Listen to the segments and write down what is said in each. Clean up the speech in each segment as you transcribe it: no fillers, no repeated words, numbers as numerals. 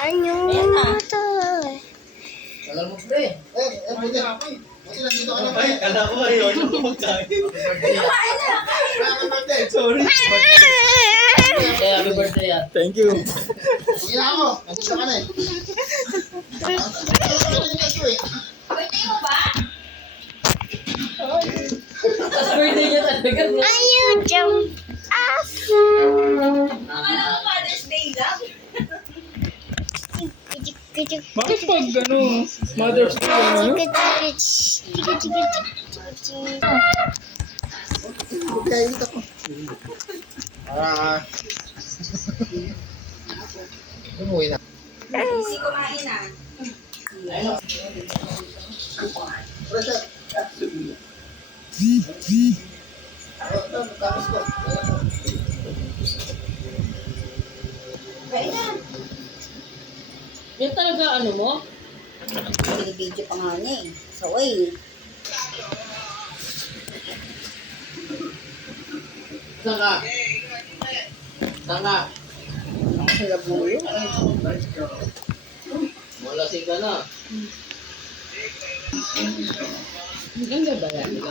Ayan na. Tagal mo, pre. Buti. Buti nandito ka na, pre. Kala ko ayaw na kumagkain. Kumain na. Happy birthday. Sorry. Kaya happy birthday yan. Thank you. Uwi na ako. Nandito ka na eh. Birthday mo ba? Birthday niya talaga, bro. Akala ko Father's Day lang. Bakit pag Mother's Day ano? Okay, dito ko. Umuwi na. Hindi kumain na. Presa. Tapos ko. Kain na. Yan talaga ano mo? Binibidyo pa nga niya eh. Saway. Saan ka? Saan ka? Sa labuyo. Wala si ka na. Ang ganda ba yan?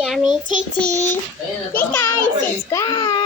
Yummy tasty. Ayun na. Hey guys, subscribe.